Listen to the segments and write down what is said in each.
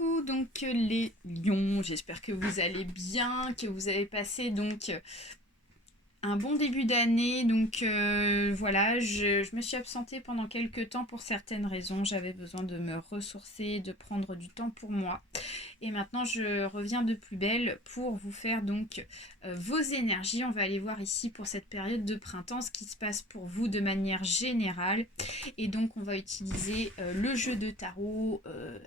Coucou donc les lions, j'espère que vous allez bien, que vous avez passé donc un bon début d'année. Donc voilà, je me suis absentée pendant quelques temps pour certaines raisons. J'avais besoin de me ressourcer, de prendre du temps pour moi. Et maintenant je reviens de plus belle pour vous faire donc vos énergies. On va aller voir ici pour cette période de printemps ce qui se passe pour vous de manière générale. Et donc on va utiliser le jeu de tarot,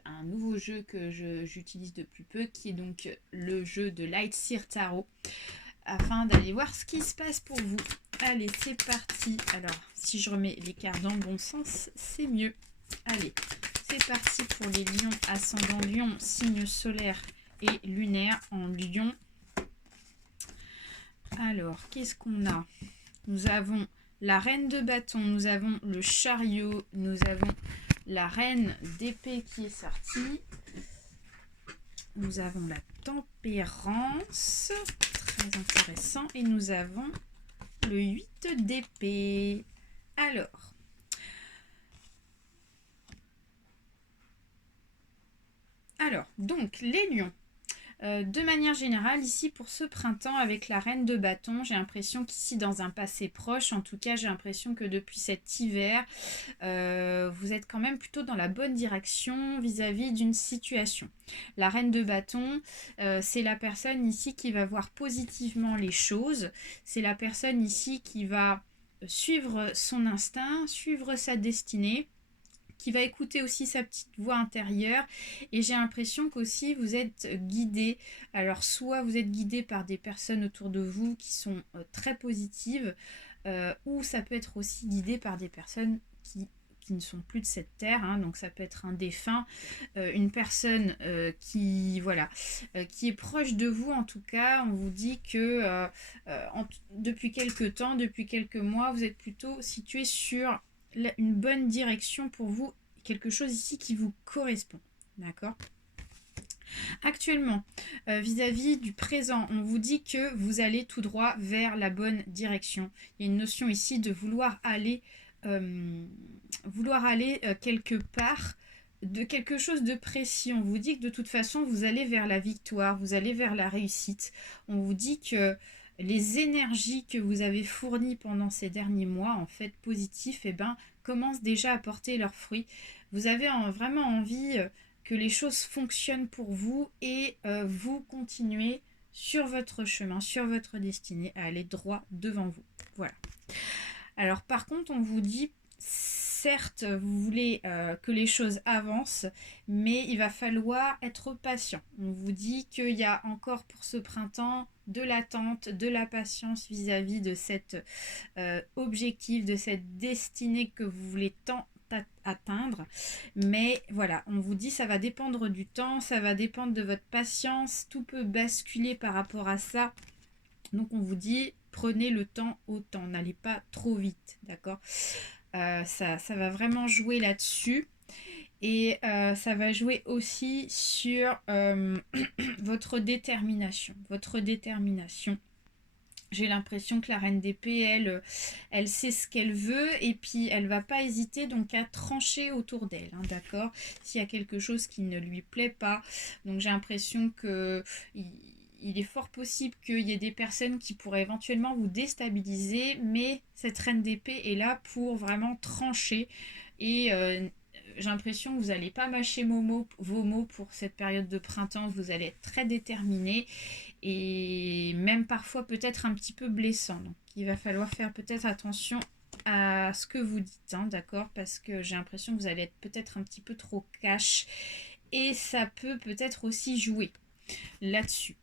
un nouveau jeu que j'utilise depuis peu, qui est donc le jeu de Lightseer Tarot, afin d'aller voir ce qui se passe pour vous. Allez, c'est parti. Alors, si je remets les cartes dans le bon sens, c'est mieux. Allez, c'est parti pour les lions, ascendant lion, signe solaire et lunaire en lion. Alors, qu'est-ce qu'on a? Nous avons la reine de bâton, nous avons le chariot, nous avons la reine d'épée qui est sortie. Nous avons la tempérance, très intéressant, et nous avons le 8 d'épée. Alors, donc les lions. De manière générale, ici pour ce printemps avec la reine de bâton, j'ai l'impression qu'ici dans un passé proche, en tout cas j'ai l'impression que depuis cet hiver, vous êtes quand même plutôt dans la bonne direction vis-à-vis d'une situation. La reine de bâton, c'est la personne ici qui va voir positivement les choses, c'est la personne ici qui va suivre son instinct, suivre sa destinée, qui va écouter aussi sa petite voix intérieure. Et j'ai l'impression qu'aussi vous êtes guidé. Alors soit vous êtes guidé par des personnes autour de vous qui sont très positives, ou ça peut être aussi guidé par des personnes qui ne sont plus de cette terre, hein. Donc ça peut être un défunt, une personne qui est proche de vous. En tout cas, on vous dit que depuis quelques temps, depuis quelques mois, vous êtes plutôt situé sur une bonne direction pour vous, quelque chose ici qui vous correspond, d'accord? Actuellement, vis-à-vis du présent, on vous dit que vous allez tout droit vers la bonne direction. Il y a une notion ici de vouloir aller quelque part, de quelque chose de précis. On vous dit que de toute façon, vous allez vers la victoire, vous allez vers la réussite. On vous dit que les énergies que vous avez fournies pendant ces derniers mois, en fait positifs, commencent déjà à porter leurs fruits. Vous avez vraiment envie que les choses fonctionnent pour vous et vous continuez sur votre chemin, sur votre destinée, à aller droit devant vous. Voilà. Alors par contre, on vous dit, certes, vous voulez que les choses avancent, mais il va falloir être patient. On vous dit qu'il y a encore pour ce printemps de l'attente, de la patience vis-à-vis de cet objectif, de cette destinée que vous voulez tant atteindre. Mais voilà, on vous dit ça va dépendre du temps, ça va dépendre de votre patience, tout peut basculer par rapport à ça. Donc on vous dit, prenez le temps au temps, n'allez pas trop vite, d'accord? Ça va vraiment jouer là-dessus. Et ça va jouer aussi sur votre détermination. Votre détermination. J'ai l'impression que la reine d'épée, elle sait ce qu'elle veut et puis elle va pas hésiter donc à trancher autour d'elle, hein, d'accord? S'il y a quelque chose qui ne lui plaît pas. Donc j'ai l'impression que il est fort possible qu'il y ait des personnes qui pourraient éventuellement vous déstabiliser, mais cette reine d'épée est là pour vraiment trancher. Et j'ai l'impression que vous n'allez pas mâcher vos mots pour cette période de printemps. Vous allez être très déterminé et même parfois peut-être un petit peu blessant. Donc il va falloir faire peut-être attention à ce que vous dites, hein, d'accord? Parce que j'ai l'impression que vous allez être peut-être un petit peu trop cash et ça peut peut-être aussi jouer là-dessus.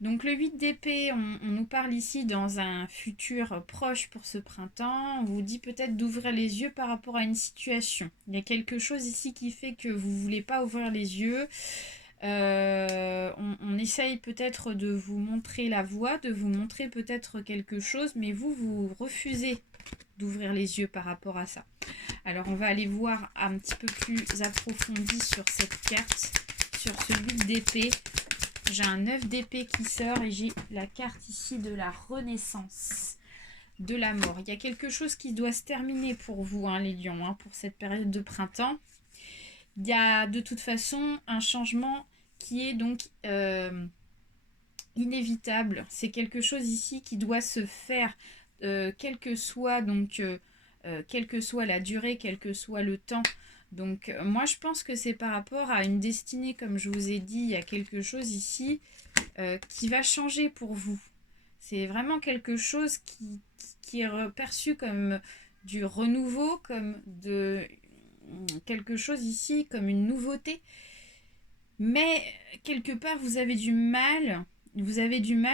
Donc le 8 d'épée, on nous parle ici dans un futur proche pour ce printemps. On vous dit peut-être d'ouvrir les yeux par rapport à une situation. Il y a quelque chose ici qui fait que vous ne voulez pas ouvrir les yeux. On essaye peut-être de vous montrer la voie, de vous montrer peut-être quelque chose, mais vous refusez d'ouvrir les yeux par rapport à ça. Alors on va aller voir un petit peu plus approfondi sur cette carte, sur ce 8 d'épée. J'ai un 9 d'épée qui sort et j'ai la carte ici de la renaissance, de la mort. Il y a quelque chose qui doit se terminer pour vous, hein, les lions, hein, pour cette période de printemps. Il y a de toute façon un changement qui est donc inévitable. C'est quelque chose ici qui doit se faire, quelle que soit la durée, quel que soit le temps. Donc moi je pense que c'est par rapport à une destinée, comme je vous ai dit, il y a quelque chose ici qui va changer pour vous. C'est vraiment quelque chose qui est perçu comme du renouveau, comme de quelque chose ici, comme une nouveauté. Mais quelque part, vous avez du mal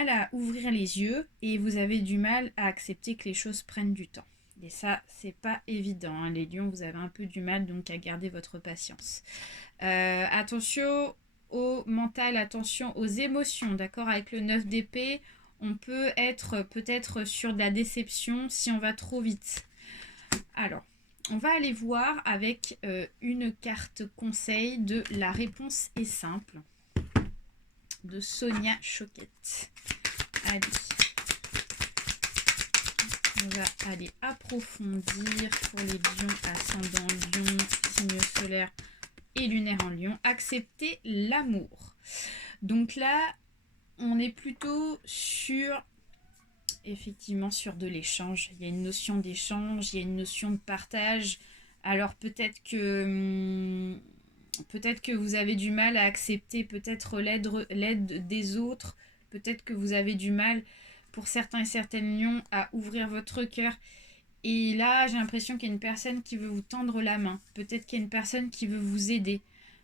à ouvrir les yeux et vous avez du mal à accepter que les choses prennent du temps. Et ça, c'est pas évident, hein. Les lions, vous avez un peu du mal donc à garder votre patience. Attention au mental, attention aux émotions, d'accord? Avec le 9 d'épée, on peut être peut-être sur de la déception si on va trop vite. Alors, on va aller voir avec une carte conseil de La réponse est simple de Sonia Choquette. Allez, on va aller approfondir pour les lions, ascendant lion, signe solaire et lunaire en lion. Accepter l'amour. Donc là, on est plutôt sur, effectivement, sur de l'échange. Il y a une notion d'échange, il y a une notion de partage. Alors peut-être que vous avez du mal à accepter peut-être l'aide des autres. Peut-être que vous avez du mal, pour certains et certaines lions, à ouvrir votre cœur. Et là, j'ai l'impression qu'il y a une personne qui veut vous tendre la main. Peut-être qu'il y a une personne qui veut vous aider.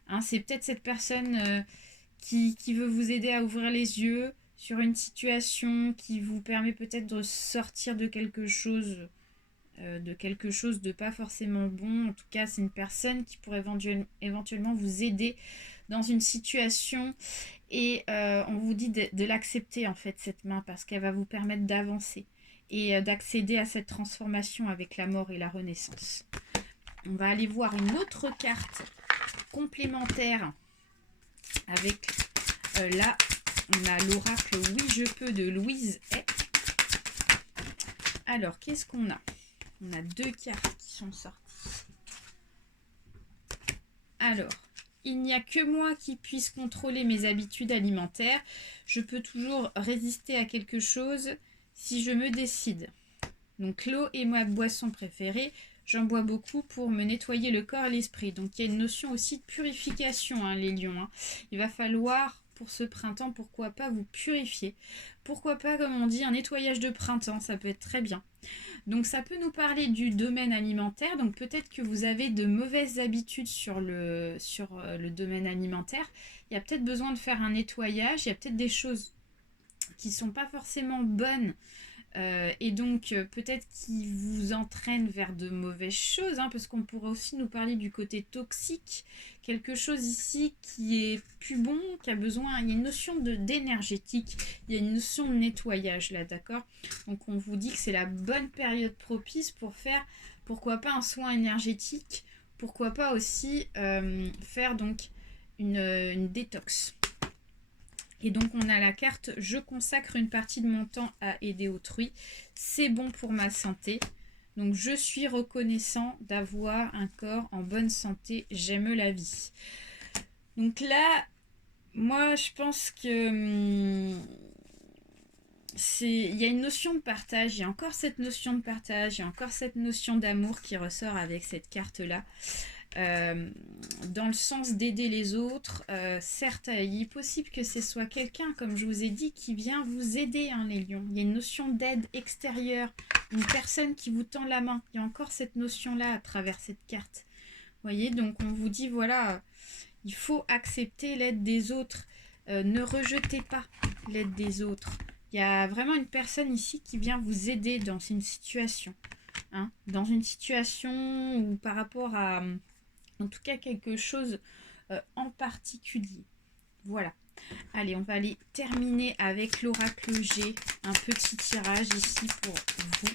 Hein, c'est peut-être cette personne qui veut vous aider à ouvrir les yeux sur une situation qui vous permet peut-être de sortir de quelque chose de pas forcément bon. En tout cas, c'est une personne qui pourrait éventuellement vous aider dans une situation et on vous dit de l'accepter en fait, cette main, parce qu'elle va vous permettre d'avancer et d'accéder à cette transformation avec la mort et la renaissance. On va aller voir une autre carte complémentaire avec là on a l'oracle Oui je peux de Louise Hay. Alors qu'est-ce qu'on a? On a deux cartes qui sont sorties. Alors, il n'y a que moi qui puisse contrôler mes habitudes alimentaires. Je peux toujours résister à quelque chose si je me décide. Donc l'eau est ma boisson préférée. J'en bois beaucoup pour me nettoyer le corps et l'esprit. Donc il y a une notion aussi de purification, hein, les lions. Hein. Il va falloir, pour ce printemps, pourquoi pas vous purifier. Pourquoi pas, comme on dit, un nettoyage de printemps, ça peut être très bien. Donc ça peut nous parler du domaine alimentaire. Donc peut-être que vous avez de mauvaises habitudes sur le domaine alimentaire. Il y a peut-être besoin de faire un nettoyage. Il y a peut-être des choses qui ne sont pas forcément bonnes. Et donc peut-être qui vous entraîne vers de mauvaises choses, hein, parce qu'on pourrait aussi nous parler du côté toxique, quelque chose ici qui est plus bon, qui a besoin, il y a une notion d'énergétique, il y a une notion de nettoyage là, d'accord? Donc on vous dit que c'est la bonne période propice pour faire, pourquoi pas un soin énergétique, pourquoi pas aussi faire donc une détox. Et donc on a la carte « Je consacre une partie de mon temps à aider autrui. C'est bon pour ma santé. Donc je suis reconnaissant d'avoir un corps en bonne santé. J'aime la vie. » Donc là, moi je pense que il y a une notion de partage. Il y a encore cette notion de partage. Il y a encore cette notion d'amour qui ressort avec cette carte-là. Dans le sens d'aider les autres, certes il est possible que ce soit quelqu'un, comme je vous ai dit, qui vient vous aider, hein, les lions. Il y a une notion d'aide extérieure, une personne qui vous tend la main. Il y a encore cette notion là à travers cette carte, vous voyez. Donc on vous dit voilà, il faut accepter l'aide des autres, ne rejetez pas l'aide des autres. Il y a vraiment une personne ici qui vient vous aider dans une situation, hein, dans une situation ou par rapport à en tout cas quelque chose en particulier. Voilà. Allez, on va aller terminer avec l'oracle G. Un petit tirage ici pour vous.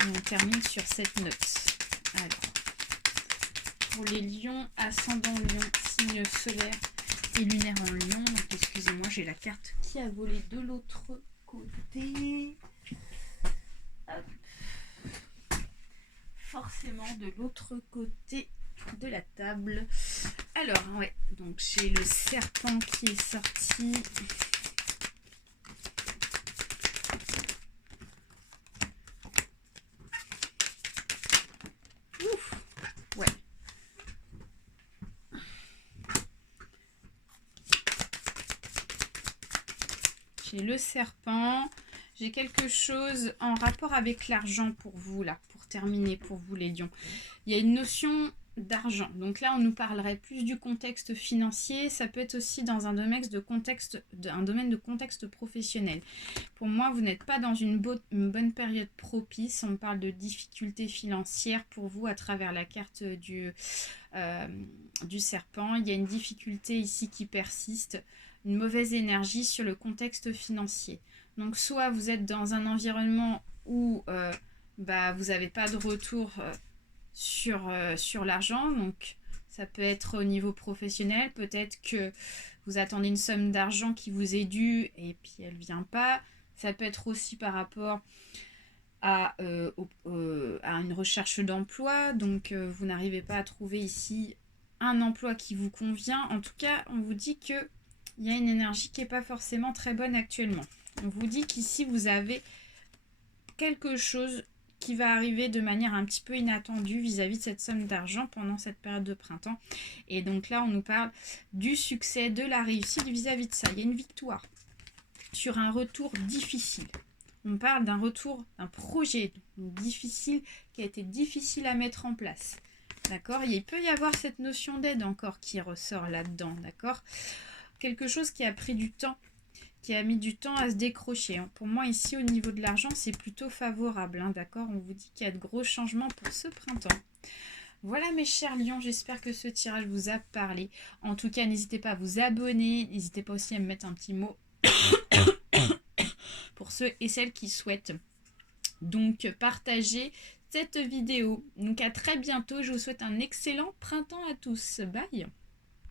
Et on termine sur cette note. Alors, pour les lions, ascendant lion, signe solaire et lunaire en lion. Donc, excusez-moi, j'ai la carte qui a volé de l'autre côté. Hop. Forcément de l'autre côté de la table. Alors, ouais, donc j'ai le serpent qui est sorti. Ouf, ouais. J'ai le serpent. J'ai quelque chose en rapport avec l'argent pour vous, là, pour terminer, pour vous les lions. Il y a une notion d'argent. Donc là, on nous parlerait plus du contexte financier. Ça peut être aussi dans un domaine de contexte professionnel. Pour moi, vous n'êtes pas dans une bonne période propice. On parle de difficultés financières pour vous à travers la carte du serpent. Il y a une difficulté ici qui persiste, une mauvaise énergie sur le contexte financier. Donc soit vous êtes dans un environnement où vous n'avez pas de retour sur l'argent, donc ça peut être au niveau professionnel, peut-être que vous attendez une somme d'argent qui vous est due et puis elle ne vient pas. Ça peut être aussi par rapport à une recherche d'emploi, donc vous n'arrivez pas à trouver ici un emploi qui vous convient. En tout cas, on vous dit qu'il y a une énergie qui n'est pas forcément très bonne actuellement. On vous dit qu'ici, vous avez quelque chose qui va arriver de manière un petit peu inattendue vis-à-vis de cette somme d'argent pendant cette période de printemps. Et donc là, on nous parle du succès, de la réussite vis-à-vis de ça. Il y a une victoire sur un retour difficile. On parle d'un retour, d'un projet difficile qui a été difficile à mettre en place. D'accord ? Il peut y avoir cette notion d'aide encore qui ressort là-dedans. D'accord ? Quelque chose qui a pris du temps, qui a mis du temps à se décrocher. Pour moi, ici, au niveau de l'argent, c'est plutôt favorable. D'accord ? On vous dit qu'il y a de gros changements pour ce printemps. Voilà mes chers lions, j'espère que ce tirage vous a parlé. En tout cas, n'hésitez pas à vous abonner. N'hésitez pas aussi à me mettre un petit mot pour ceux et celles qui souhaitent donc partager cette vidéo. Donc à très bientôt, je vous souhaite un excellent printemps à tous. Bye.